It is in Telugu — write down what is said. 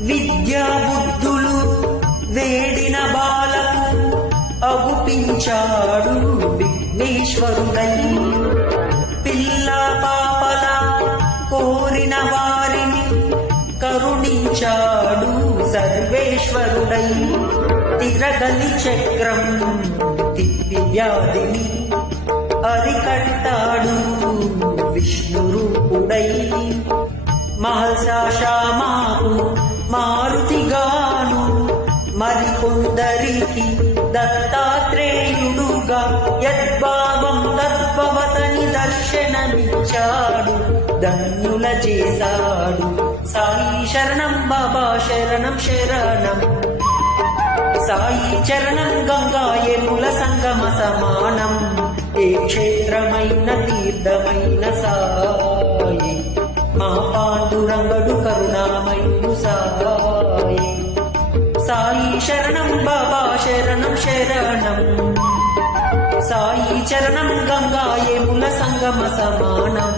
విద్యా బుద్ధులు వేడిన బాలకు అగుపించాడు విఘ్నేశ్వరుడై. పిల్ల పాపల కోరిన వారిని కరుణించాడు సర్వేశ్వరుడై. తిరగలి చక్రం తిప్పి వ్యాధిని అరికట్టాడు విష్ణు రూపుడై. మహర్షామాకు మారుతిగాను మరికొందరికి దత్తాత్రేయుడుగా యద్భావం తద్భవతని దర్శనమిచ్చాడు, ధన్యుల చేశాడు. సాయి శరణం బాబా శరణం శరణం, సాయి చరణం గంగా యముల సంగమ సమానం. ఏ క్షేత్రమైన తీర్థమైన సాయి, మా పాండురంగడు కరుణామయుడు సాయి. సాయి శరణం బాబా శరణం శరణం, సాయి చరణం గంగా యముల సంగమ సమానం.